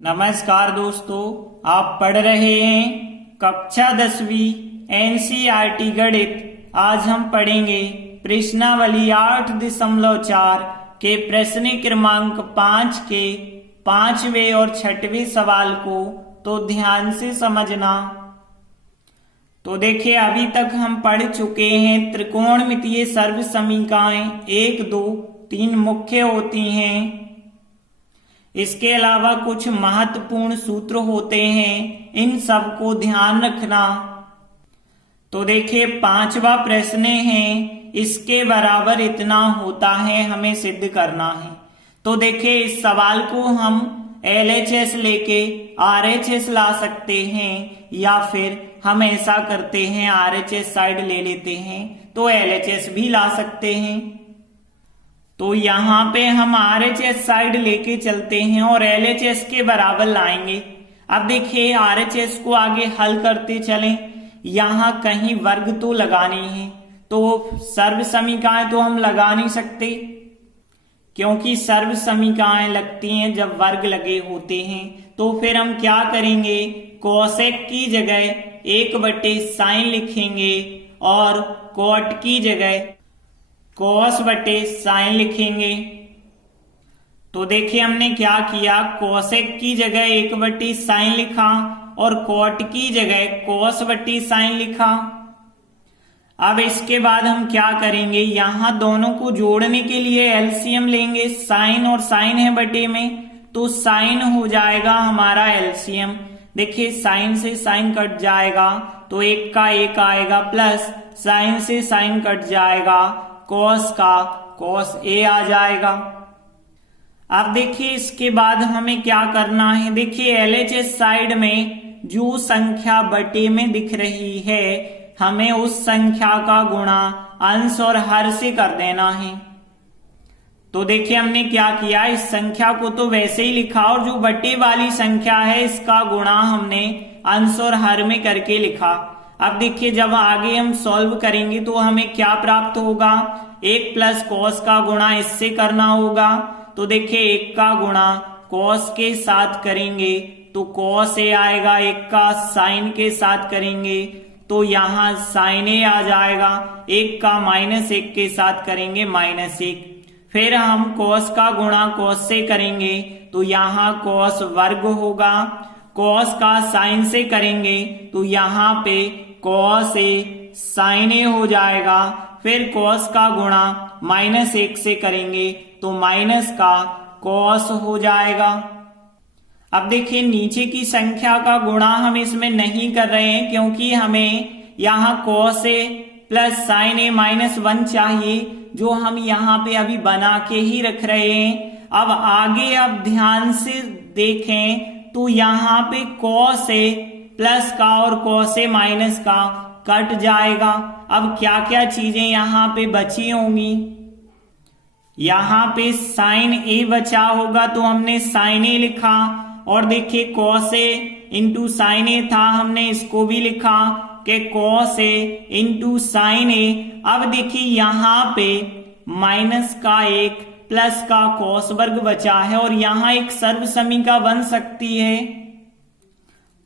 नमस्कार दोस्तों, आप पढ़ रहे हैं कक्षा 10वीं एनसीईआरटी गणित। आज हम पढ़ेंगे प्रश्नावली 8.4 के प्रश्न क्रमांक 5 के 5वें और 6वें सवाल को तो ध्यान से समझना। तो देखिए, अभी तक हम पढ़ चुके हैं त्रिकोणमितीय सर्वसमीकरणाएं 1, 2, 3 मुख्य होती हैं। इसके अलावा कुछ महत्वपूर्ण सूत्र होते हैं, इन सब को ध्यान रखना। तो देखिए, 5वां प्रश्न है, इसके बराबर इतना होता है, हमें सिद्ध करना है। तो देखिए, इस सवाल को हम LHS लेके RHS ला सकते हैं, या फिर हम ऐसा करते हैं RHS साइड ले लेते हैं तो LHS भी ला सकते हैं। तो यहाँ पे हम RHS साइड लेके चलते हैं और LHS के बराबर लाएंगे। अब देखिए, RHS को आगे हल करते चलें। यहाँ कहीं वर्ग तो लगानी है, तो सर्व समीकरण तो हम लगा नहीं सकते, क्योंकि सर्व समीकरण लगती हैं जब वर्ग लगे होते हैं। तो फिर हम क्या करेंगे, कोसेक की जगह 1/sin लिखेंगे और कॉट की जगह cos/sin लिखेंगे। तो देखिए, हमने क्या किया, कोसेक की जगह 1/sin लिखा और कॉट की जगह cos/sin लिखा। अब इसके बाद हम क्या करेंगे, यहां दोनों को जोड़ने के लिए एलसीएम लेंगे। साइन और साइन है बटे में, तो साइन हो जाएगा हमारा एलसीएम। देखिए, साइन से साइन कट जाएगा तो 1 का 1 आएगा, प्लस साइन से साइन कट जाएगा, कॉस का कॉस ए आ जाएगा। अब देखिए, इसके बाद हमें क्या करना है, देखिए LHS साइड में जो संख्या बटे में दिख रही है, हमें उस संख्या का गुणा अंश और हर से कर देना है। तो देखिए, हमने क्या किया, इस संख्या को तो वैसे ही लिखा और जो बटे वाली संख्या है इसका गुणा हमने अंश और हर में करके लिखा। अब देखिए, जब आगे हम सॉल्व करेंगे तो हमें क्या प्राप्त होगा, 1 प्लस कॉस का गुणा इससे करना होगा। तो देखिए, 1 का गुणा कॉस के साथ करेंगे तो कॉस ए आएगा, 1 का साइन के साथ करेंगे तो यहाँ साइन ए आ जाएगा, 1 का -1 के साथ करेंगे -1। फिर हम कॉस का गुणा कॉस से करेंगे तो यहाँ कॉस वर्ग होगा, कॉस का साइन से करेंगे तो यहाँ पे कॉस ए साइन ए हो जाएगा। फिर कॉस का गुणा -1 से करेंगे तो माइनस का कॉस हो जाएगा। अब देखिए, नीचे की संख्या का गुणा हम इसमें नहीं कर रहे हैं, क्योंकि हमें यहाँ कॉस ए प्लस साइन ए -1 चाहिए, जो हम यहाँ पे अभी बना के ही रख रहे हैं। अब आगे आप ध्यान से देखें तो यहाँ पे कॉस ए प्लस का और कॉस ए माइनस का कट जाएगा। अब क्या क्या चीजें यहाँ पे बची होंगी, यहाँ पे साइन ए बचा होगा तो हमने साइन ए लिखा, और देखिए कॉस ए इंटू साइन ए था, हमने इसको भी लिखा कि कॉस ए इंटू साइन ए। अब देखिए, यहाँ पे माइनस का 1 प्लस का कॉस वर्ग बचा है, और यहाँ एक सर्व समीकरण बन सकती है।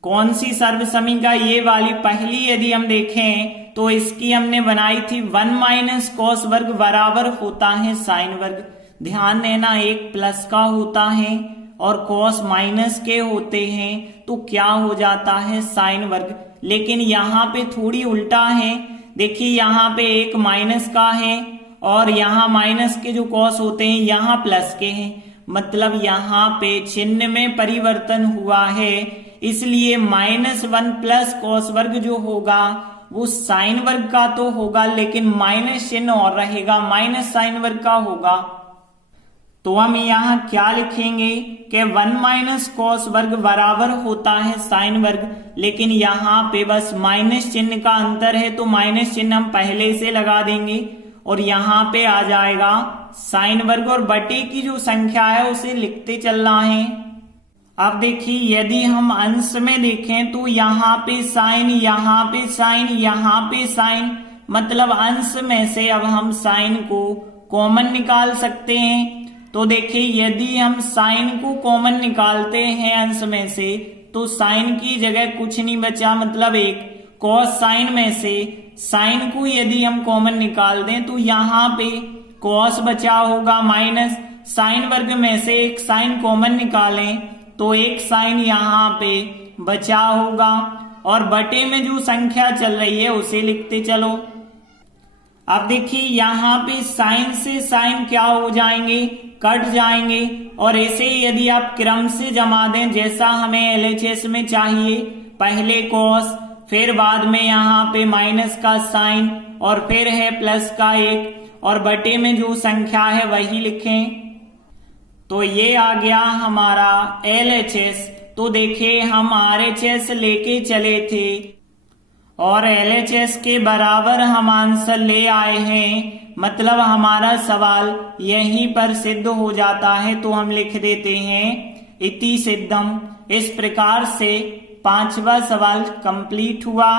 कौन सी सर्व समीकरण, ये वाली पहली यदि हम देखें तो इसकी हमने बनाई थी 1 - कॉस वर्ग बराबर होता है साइन वर्ग। ध्यान देना, एक प्लस का होता है और कॉस माइनस के होते हैं, तो क्या हो जाता है साइन वर्ग। लेकिन यहाँ पे थोड़ी उल्टा है, देखिए यहाँ पे एक माइनस का है और यहाँ माइनस के जो कॉस होते हैं यहाँ प्लस के हैं, मतलब यहाँ पे चिन्ह में परिवर्तन हुआ है, इसलिए -1 प्लस कॉस वर्ग जो होगा वो साइन वर्ग का तो होगा, लेकिन माइनस चिन्ह और रहेगा, माइनस साइन वर्ग का होगा। तो हम यहाँ क्या लिखेंगे कि 1 - कॉस वर्ग बराबर होता है साइन वर्ग, लेकिन यहाँ पे बस माइनस चिन्ह का अंतर है, तो माइनस चिन्ह हम पहले से लगा देंगे और यहाँ पे आ जाएगा साइन वर्ग, और बटे की जो संख्या है उसे लिखते चलना है। अब देखिए, यदि हम अंश में देखें तो यहाँ पे साइन, यहाँ पे साइन, यहाँ पे साइन, मतलब अंश में से अब हम साइन को कॉमन निकाल सकते हैं। तो देखिए यदि हम साइन को कॉमन निकालते हैं अंश में से तो साइन की जगह कुछ नहीं बचा, मतलब एक। कॉस साइन में से साइन को यदि हम कॉमन निकाल दें तो यहाँ पे कॉस बचा होगा, माइनस साइन वर्ग में से एक साइन कॉमन निकालें तो एक साइन यहाँ पे बचा होगा, और बटे में जो संख्या चल रही है उसे लिखते चलो। अब देखिए यहाँ पे साइन से साइन क्या हो जाएंगे, कट जाएंगे, और ऐसे ही यदि आप क्रम से जमा दें जैसा हमें LHS में चाहिए, पहले कॉस, फिर बाद में यहाँ पे माइनस का साइन और फिर है प्लस का एक, और बटे में जो संख्या है वही लिखें। तो ये आ गया हमारा LHS। तो देखिए हम RHS लेके चले थे और LHS के बराबर हम आंसर ले आए हैं, मतलब हमारा सवाल यहीं पर सिद्ध हो जाता है। तो हम लिख देते हैं इति सिद्धम। इस प्रकार से 5वां सवाल कंप्लीट हुआ।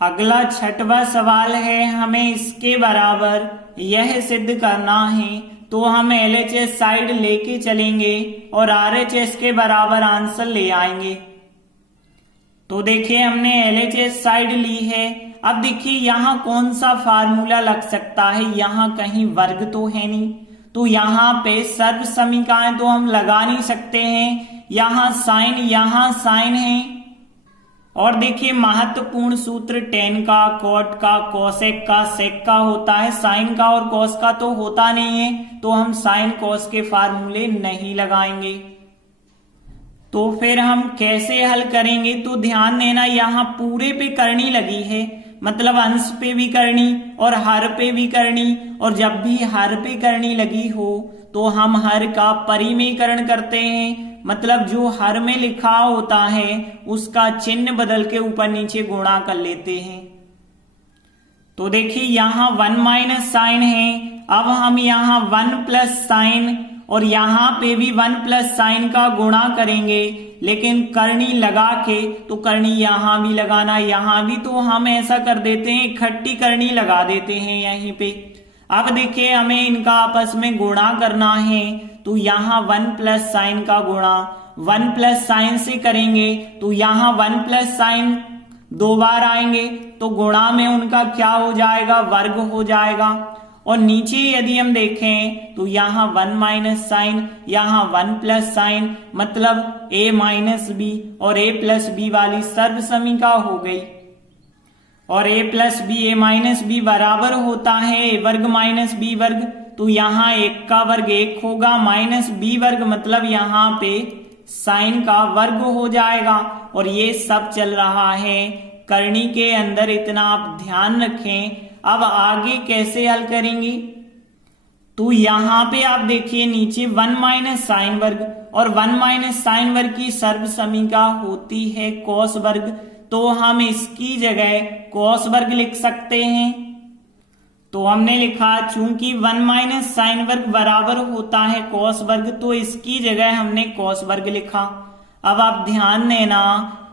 अगला 6वां सवाल है, हमें इसके बराबर यह सिद्ध करना है। तो हम LHS साइड लेके चलेंगे और RHS के बराबर आंसर ले आएंगे। तो देखिए हमने LHS साइड ली है। अब देखिए यहाँ कौन सा फार्मूला लग सकता है, यहाँ कहीं वर्ग तो है नहीं, तो यहाँ पे सर्व समीकरण तो हम लगा नहीं सकते हैं। यहाँ साइन है, और देखिए महत्वपूर्ण सूत्र टेन का, कॉट का, कोसेक का, सेक का होता है, साइन का और कॉस का तो होता नहीं है, तो हम साइन कॉस के फार्मूले नहीं लगाएंगे। तो फिर हम कैसे हल करेंगे, तो ध्यान देना यहाँ पूरे पे करनी लगी है, मतलब अंश पे भी करनी और हर पे भी करनी, और जब भी हर पे करनी लगी हो तो हम हर का परिमेयकरण करते हैं, मतलब जो हर में लिखा होता है उसका चिन्ह बदल के ऊपर नीचे गुणा कर लेते हैं। तो देखिए यहाँ 1 माइनस साइन है, अब हम यहाँ 1 प्लस साइन और यहाँ पे भी 1 प्लस साइन का गुणा करेंगे, लेकिन करनी लगा के, तो करनी यहाँ भी लगाना, यहाँ भी, तो हम ऐसा कर देते हैं इकट्ठी करनी लगा देते हैं यहीं पे। अब देखिए हमें इनका आपस में गुणा करना है, तो यहाँ 1 प्लस साइन का गुणा 1 प्लस साइन से करेंगे, तो यहाँ 1 प्लस साइन 2 बार आएंगे, तो गुणा में उनका क्या हो जाएगा, वर्ग हो जाएगा। और नीचे यदि हम देखें तो यहाँ 1 माइनस साइन, यहाँ 1 प्लस साइन, मतलब a माइनस बी और a प्लस बी वाली सर्व समीका हो गई। और a plus B a minus B बराबर होता है a वर्ग माइनस बी वर्ग, तो यहाँ 1 का वर्ग 1 होगा, माइनस बी वर्ग मतलब यहाँ पे साइन का वर्ग हो जाएगा। और ये सब चल रहा है करनी के अंदर, इतना आप ध्यान रखें। अब आगे कैसे हल करेंगे, तो यहाँ पे आप देखिए नीचे 1 माइनस साइन वर्ग, और 1 माइनस साइन वर्ग की सर्व समीका होती है कॉस वर्ग, तो हम इसकी जगह कॉस वर्ग लिख सकते हैं। तो हमने लिखा चूंकि 1 माइनस साइन वर्ग बराबर होता है कॉस वर्ग, तो इसकी जगह हमने कॉस वर्ग लिखा। अब आप ध्यान देना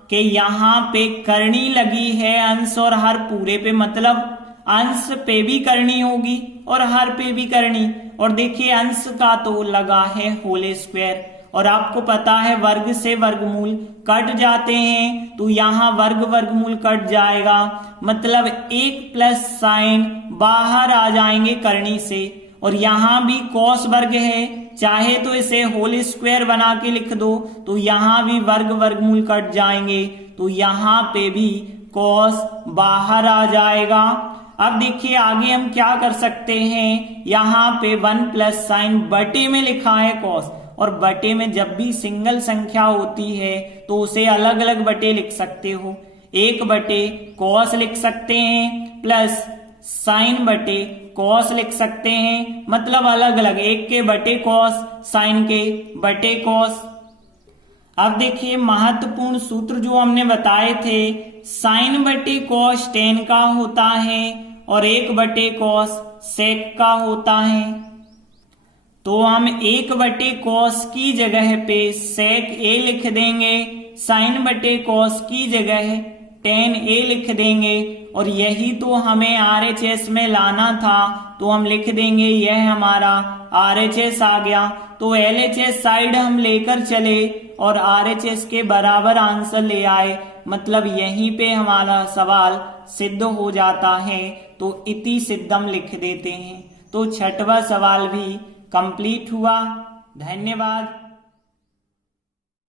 कि यहाँ पे करनी लगी है अंश और हर पूरे पे, मतलब अंश पे भी करनी होगी और हर पे भी करनी। और देखिए अंश का तो लगा है होल स्क्वायर, और आपको पता है वर्ग से वर्गमूल कट जाते हैं, तो यहाँ वर्ग वर्गमूल कट जाएगा, मतलब 1 प्लस साइन बाहर आ जाएंगे करनी से। और यहाँ भी कॉस वर्ग है, चाहे तो इसे होल स्क्वायर बना के लिख दो, तो यहाँ भी वर्ग वर्गमूल कट जाएंगे, तो यहाँ पे भी कॉस बाहर आ जाएगा। अब देखिए आगे हम क्या कर सकते हैं, यहाँ पे 1 प्लस साइन बटे में लिखा है कॉस, और बटे में जब भी सिंगल संख्या होती है तो उसे अलग अलग बटे लिख सकते हो। 1 बटे कॉस लिख सकते हैं, प्लस साइन बटे कॉस लिख सकते हैं, मतलब अलग अलग, 1 के बटे कॉस, साइन के बटे कॉस। अब देखिए महत्वपूर्ण सूत्र जो हमने बताए थे, साइन बटे कॉस टेन का होता है और 1 बटे कॉस सेक का होता है। तो हम 1 बटे कॉस की जगह पे सेक ए लिख देंगे, साइन बटे कॉस की जगह टेन ए लिख देंगे, और यही तो हमें RHS में लाना था, तो हम लिख देंगे यह हमारा RHS आ गया। तो LHS साइड हम लेकर चले और RHS के बराबर आंसर ले आए, मतलब यहीं पे हमारा सवाल सिद्ध हो जाता है। तो इति सिद्धम लिख देते हैं। तो छठवां सवाल भी कंप्लीट हुआ। धन्यवाद।